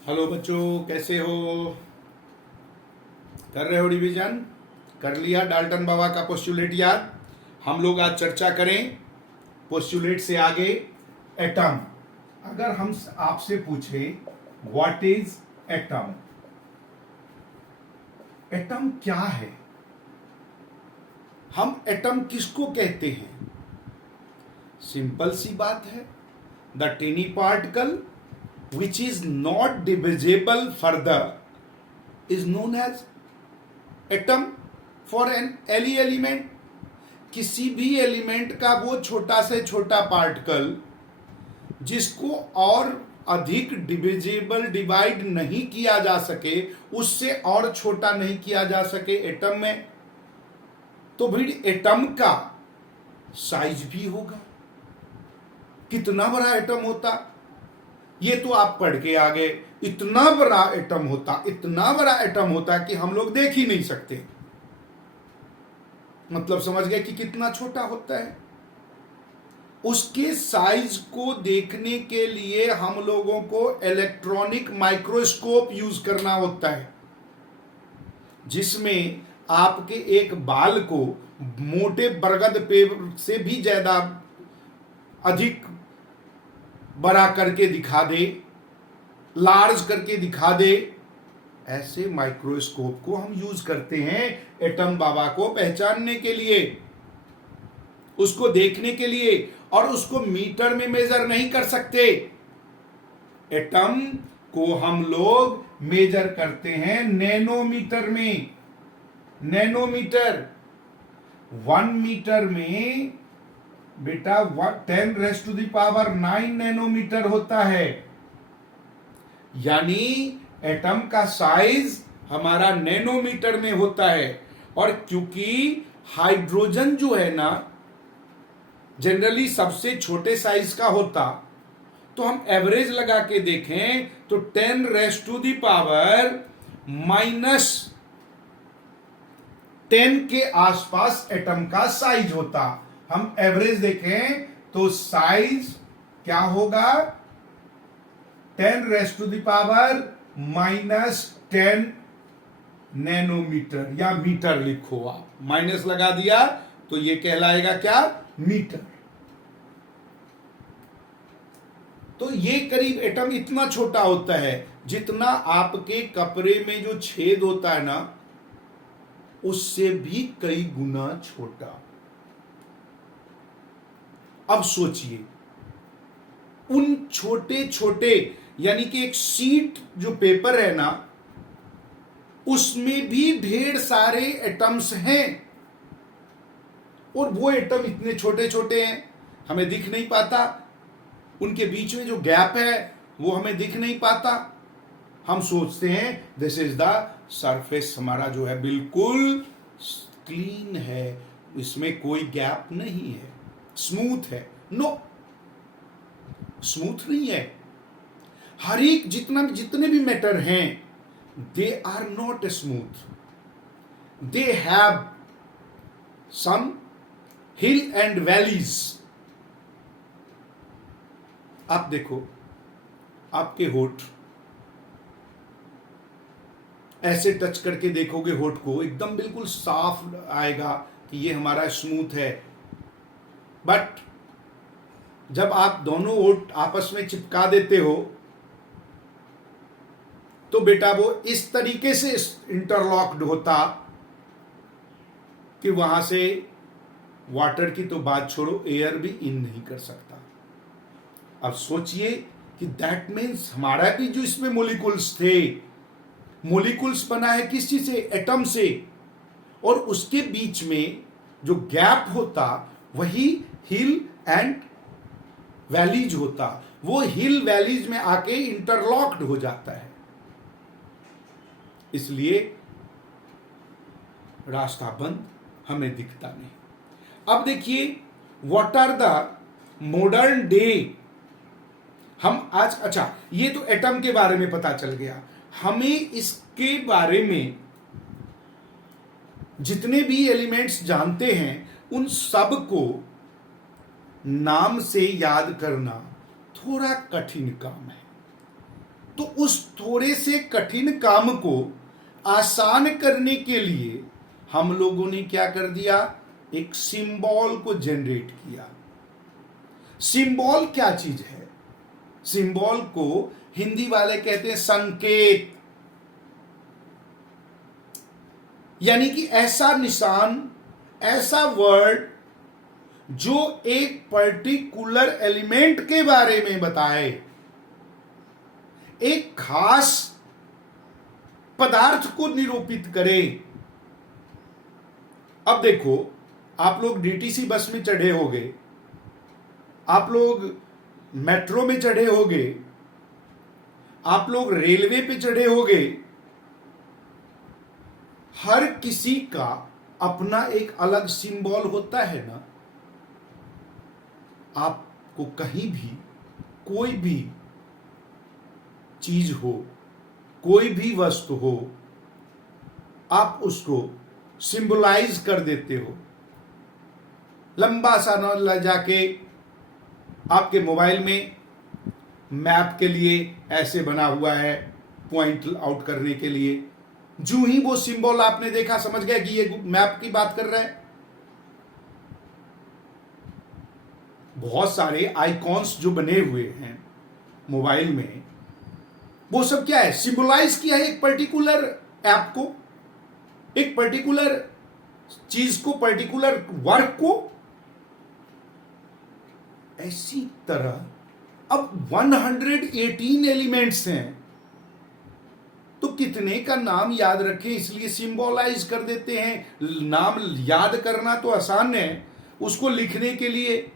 Hello बच्चों, कैसे हो? कर रहे हो रिवीजन? कर लिया डाल्टन बाबा का पोस्टुलेट याद? हम लोग आज चर्चा करें पोस्टुलेट से आगे एटम। अगर हम आपसे पूछें व्हाट इज एटम, एटम क्या है, हम एटम किसको कहते हैं? सिंपल सी बात है, the tiny particle which is not divisible further is known as atom for an any element। किसी भी एलिमेंट का वो छोटा से छोटा पार्टिकल जिसको और अधिक डिविजिबल डिवाइड नहीं किया जा सके, उससे और छोटा नहीं किया जा सके एटम में, तो फिर एटम का साइज भी होगा। कितना बड़ा एटम होता ये तो आप पढ़ के आ गए। इतना बड़ा एटम होता, इतना बड़ा एटम होता कि हम लोग देख ही नहीं सकते। मतलब समझ गए कि कितना छोटा होता है। उसके साइज को देखने के लिए हम लोगों को इलेक्ट्रॉनिक माइक्रोस्कोप यूज करना होता है, जिसमें आपके एक बाल को मोटे बरगद पेड़ से भी ज्यादा अधिक बड़ा करके दिखा दे, लार्ज करके दिखा दे। ऐसे माइक्रोस्कोप को हम यूज करते हैं एटम बाबा को पहचानने के लिए, उसको देखने के लिए, और उसको मीटर में मेजर नहीं कर सकते। एटम को हम लोग मेजर करते हैं नैनोमीटर में। नैनोमीटर 1 मीटर में बेटा 10⁻⁹ नैनोमीटर होता है। यानी एटम का साइज हमारा नैनोमीटर में होता है। और क्योंकि हाइड्रोजन जो है ना जनरली सबसे छोटे साइज का होता, तो हम एवरेज लगा के देखें तो 10⁻⁻10 के आसपास एटम का साइज होता। हम एवरेज देखें तो साइज क्या होगा? 10⁻⁻10 नैनोमीटर, या मीटर लिखो आप, माइनस लगा दिया तो ये कहलाएगा क्या? मीटर। तो ये करीब एटम इतना छोटा होता है जितना आपके कपड़े में जो छेद होता है ना, उससे भी कई गुना छोटा। अब सोचिए उन छोटे छोटे, यानी कि एक शीट जो पेपर है ना, उसमें भी ढेर सारे एटम्स हैं, और वो एटम इतने छोटे छोटे हैं हमें दिख नहीं पाता। उनके बीच में जो गैप है वो हमें दिख नहीं पाता। हम सोचते हैं दिस इज द सरफेस, हमारा जो है बिल्कुल क्लीन है, इसमें कोई गैप नहीं है, स्मूथ है। नो, स्मूथ नहीं है। हर एक जितने भी मैटर हैं, they are not smooth, they have some hill and valleys. आप देखो, आपके होठ ऐसे टच करके देखोगे होठ को, एकदम बिल्कुल साफ आएगा कि ये हमारा स्मूथ है। बट जब आप दोनों होठ आपस में चिपका देते हो तो बेटा वो इस तरीके से इंटरलॉक्ड होता कि वहां से वाटर की तो बात छोड़ो, एयर भी इन नहीं कर सकता। अब सोचिए कि दैट मीन्स हमारा भी जो इसमें मोलिकुल्स थे, मोलिकुल्स बना है किस चीज से? एटम से। और उसके बीच में जो गैप होता वही हिल एंड वैलीज होता। वो हिल वैलीज में आके इंटरलॉक्ड हो जाता है, इसलिए रास्ता बंद, हमें दिखता नहीं। अब देखिए what are the modern day. हम आज, अच्छा ये तो एटम के बारे में पता चल गया, हमें इसके बारे में जितने भी एलिमेंट्स जानते हैं उन सब को नाम से याद करना थोड़ा कठिन काम है। तो उस थोड़े से कठिन काम को आसान करने के लिए हम लोगों ने क्या कर दिया, एक सिंबल को जनरेट किया। सिंबल क्या चीज है? सिंबल को हिंदी वाले कहते हैं संकेत, यानी कि ऐसा निशान, ऐसा वर्ड जो एक पर्टिकुलर एलिमेंट के बारे में बताए, एक खास पदार्थ को निरूपित करे। अब देखो, आप लोग डीटीसी बस में चढ़े होंगे, आप लोग मेट्रो में चढ़े होंगे, आप लोग रेलवे पे चढ़े होंगे। हर किसी का अपना एक अलग सिंबल होता है ना। आपको कहीं भी कोई भी चीज हो, कोई भी वस्तु हो, आप उसको सिंबलाइज कर देते हो। लंबा सा न जाके आपके मोबाइल में मैप के लिए ऐसे बना हुआ है, पॉइंट आउट करने के लिए। जो ही वो सिंबल आपने देखा, समझ गया कि ये मैप की बात कर रहा है। बहुत सारे आइकॉन्स जो बने हुए हैं मोबाइल में, वो सब क्या है? सिंबलाइज किया है एक पर्टिकुलर ऐप को, एक पर्टिकुलर चीज को, पर्टिकुलर वर्क को। ऐसी तरह अब 118 एलिमेंट्स हैं, तो कितने का नाम याद रखें, इसलिए सिंबलाइज कर देते हैं। नाम याद करना तो आसान है, उसको लिखने के लिए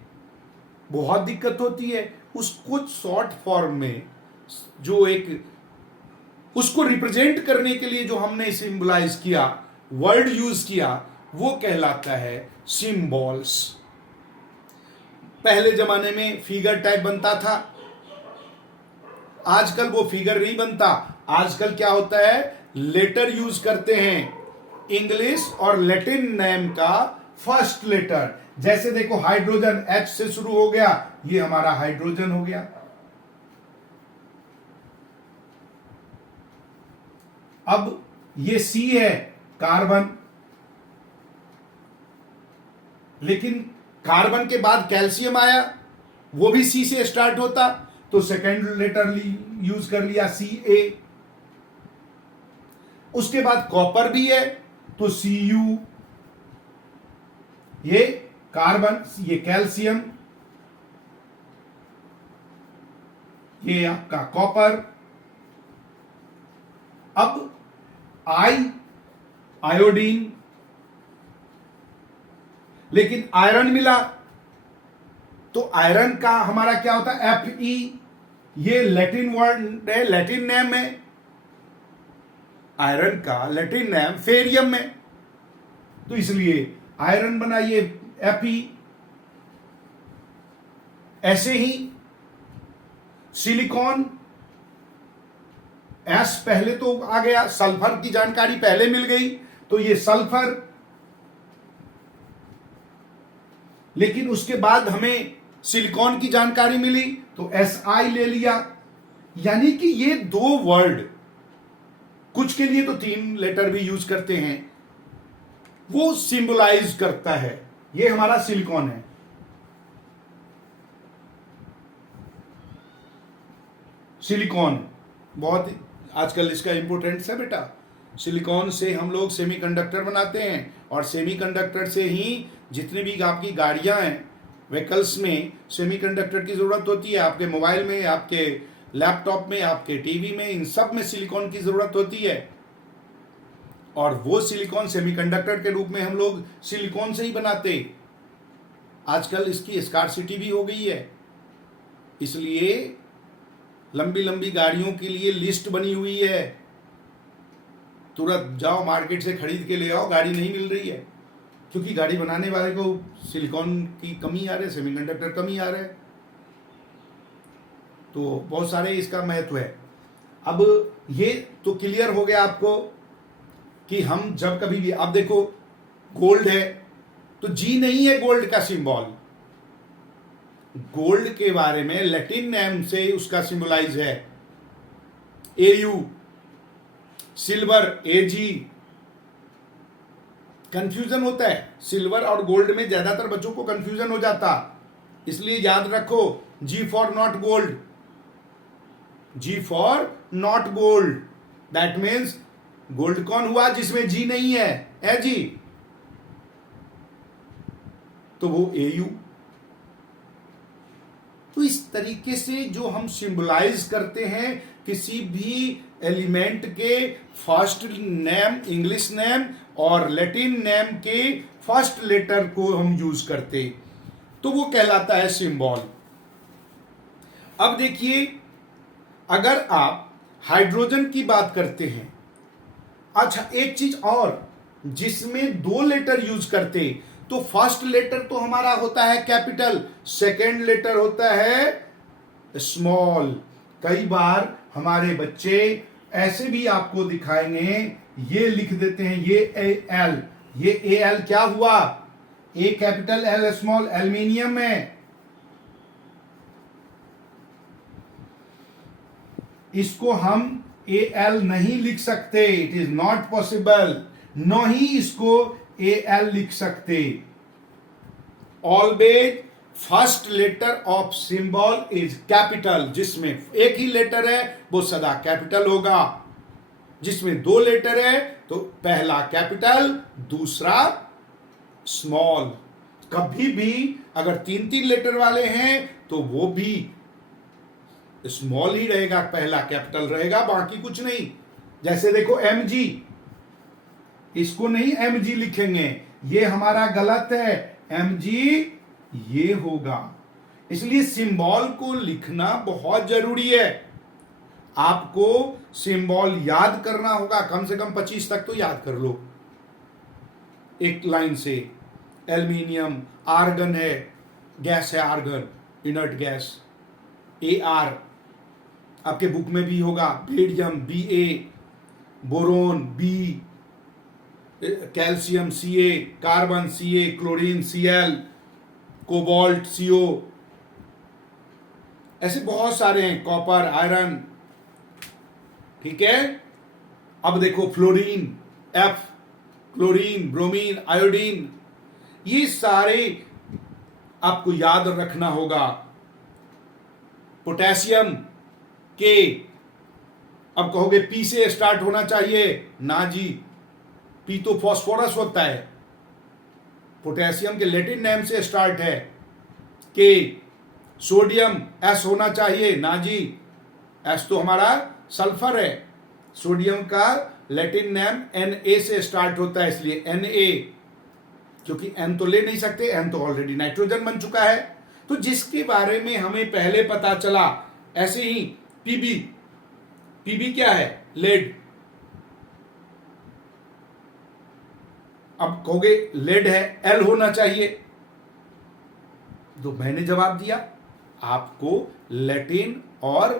बहुत दिक्कत होती है। उसको शॉर्ट फॉर्म में जो एक उसको रिप्रेजेंट करने के लिए जो हमने सिंबलाइज किया, वर्ड यूज किया, वो कहलाता है सिंबल्स। पहले जमाने में फिगर टाइप बनता था, आजकल वो फिगर नहीं बनता। आजकल क्या होता है, लेटर यूज करते हैं, इंग्लिश और लैटिन नेम का फर्स्ट लेटर। जैसे देखो, हाइड्रोजन H से शुरू हो गया, ये हमारा हाइड्रोजन हो गया। अब ये C है, कार्बन। लेकिन कार्बन के बाद कैल्शियम आया, वो भी C से स्टार्ट होता, तो सेकेंड लेटर यूज कर लिया Ca। उसके बाद कॉपर भी है, तो Cu। ये कार्बन, ये कैल्शियम, ये आपका कॉपर। अब आयोडीन, लेकिन आयरन मिला, तो आयरन का हमारा क्या होता है, Fe। ये लैटिन वर्ड है, लैटिन नेम है। आयरन का लैटिन नेम फेरियम है, तो इसलिए आयरन बना, ये Fe। ऐसे ही सिलिकॉन, एस पहले तो आ गया, सल्फर की जानकारी पहले मिल गई, तो ये सल्फर। लेकिन उसके बाद हमें सिलिकॉन की जानकारी मिली, तो Si ले लिया। यानी कि ये दो वर्ड, कुछ के लिए तो 3 लेटर भी यूज करते हैं, वो सिंबलाइज करता है। ये हमारा सिलिकॉन है। सिलिकॉन बहुत आजकल इसका इंपोर्टेंस है बेटा। सिलिकॉन से हम लोग सेमीकंडक्टर बनाते हैं, और सेमीकंडक्टर से ही जितनी भी आपकी गाड़ियां हैं, व्हीकल्स में सेमीकंडक्टर की जरूरत होती है। आपके मोबाइल में, आपके लैपटॉप में, आपके टीवी में, इन सब में सिलिकॉन की जरूरत होती है। और वो सिलिकॉन सेमीकंडक्टर के रूप में हम लोग सिलिकॉन से ही बनाते। आजकल इसकी स्कार्सिटी भी हो गई है, इसलिए लंबी लंबी गाड़ियों के लिए लिस्ट बनी हुई है। तुरंत जाओ मार्केट से खरीद के ले आओ, गाड़ी नहीं मिल रही है, क्योंकि गाड़ी बनाने वाले को सिलिकॉन की कमी आ रही है, सेमीकंडक्टर कमी आ रहा है। तो बहुत सारे इसका महत्व है। अब ये तो क्लियर हो गया आपको कि हम जब कभी भी, अब देखो गोल्ड है, तो जी नहीं है गोल्ड का सिंबल। गोल्ड के बारे में लैटिन नेम से उसका सिंबलाइज है, AU, सिल्वर AG। कंफ्यूजन होता है, सिल्वर और गोल्ड में ज्यादातर बच्चों को कंफ्यूजन हो जाता, इसलिए याद रखो G for not gold, G for not gold, that means gold कौन हुआ जिसमें G नहीं है, AG, तो वो AU। तो इस तरीके से जो हम सिंबलाइज करते हैं किसी भी एलिमेंट के फर्स्ट नेम, इंग्लिश नेम और लैटिन नेम के फर्स्ट लेटर को हम यूज करते, तो वो कहलाता है सिंबल। अब देखिए, अगर आप हाइड्रोजन की बात करते हैं, अच्छा एक चीज और, जिसमें 2 लेटर यूज करते, तो फर्स्ट लेटर तो हमारा होता है कैपिटल, सेकेंड लेटर होता है स्मॉल। कई बार हमारे बच्चे ऐसे भी आपको दिखाएंगे, ये लिख देते हैं ये AL, ये AL क्या हुआ, A capital L small, aluminium में। इसको हम AL नहीं लिख सकते, इट इज नॉट पॉसिबल, न ही इसको AL लिख सकते। Always first letter of symbol is capital, जिसमें एक ही लेटर है वो सदा कैपिटल होगा, जिसमें 2 लेटर है तो पहला कैपिटल दूसरा स्मॉल। कभी भी अगर 3-3 लेटर वाले हैं तो वो भी स्मॉल ही रहेगा, पहला कैपिटल रहेगा, बाकी कुछ नहीं। जैसे देखो MG, इसको नहीं MG लिखेंगे, ये हमारा गलत है, MG ये होगा। इसलिए सिंबल को लिखना बहुत जरूरी है। आपको सिंबल याद करना होगा, कम से कम 25 तक तो याद कर लो एक लाइन से। एल्यूमिनियम, आर्गन है, गैस है आर्गन, इनर्ट गैस, AR आपके बुक में भी होगा, barium BA, boron B, calcium Ca, carbon Ca, chlorine Cl, cobalt CO, ऐसे बहुत सारे हैं, कॉपर, आयरन, ठीक है। अब देखो fluorine F, chlorine, bromine, iodine, ये सारे आपको याद रखना होगा। पोटेशियम K, अब कहोगे P से स्टार्ट होना चाहिए, ना जी, P तो फास्फोरस होता है, पोटेशियम के लैटिन नेम से स्टार्ट है K। सोडियम S होना चाहिए, ना जी, S तो हमारा सल्फर है, सोडियम का लैटिन नेम Na से स्टार्ट होता है, इसलिए Na, क्योंकि N तो ले नहीं सकते, N तो ऑलरेडी नाइट्रोजन बन चुका है। तो जिसके बारे में हमें पहले पता चला, ऐसे ही Pb क्या है, लेड। अब कहोगे लेड है, L होना चाहिए, तो मैंने जवाब दिया, आपको लैटिन और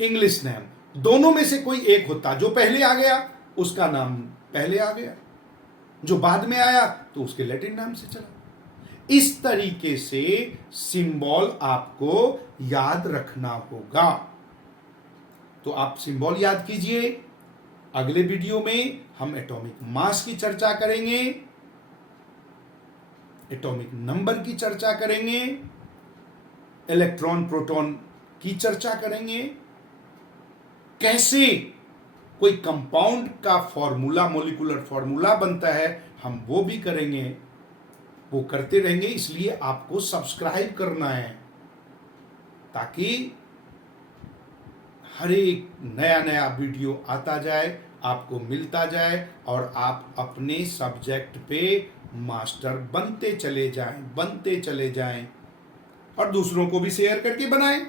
इंग्लिश नेम दोनों में से कोई एक होता, जो पहले आ गया उसका नाम पहले आ गया, जो बाद में आया तो उसके लैटिन नाम से चला। इस तरीके से सिंबल आपको याद रखना होगा। तो आप सिंबल याद कीजिए। अगले वीडियो में हम एटॉमिक मास की चर्चा करेंगे, एटॉमिक नंबर की चर्चा करेंगे, इलेक्ट्रॉन प्रोटॉन की चर्चा करेंगे, कैसे कोई कंपाउंड का फॉर्मूला, मॉलिक्यूलर फॉर्मूला बनता है, हम वो भी करेंगे, वो करते रहेंगे। इसलिए आपको सब्सक्राइब करना है, ताकि हर एक नया नया वीडियो आता जाए, आपको मिलता जाए, और आप अपने सब्जेक्ट पे मास्टर बनते चले जाएं, और दूसरों को भी शेयर करके बनाएं।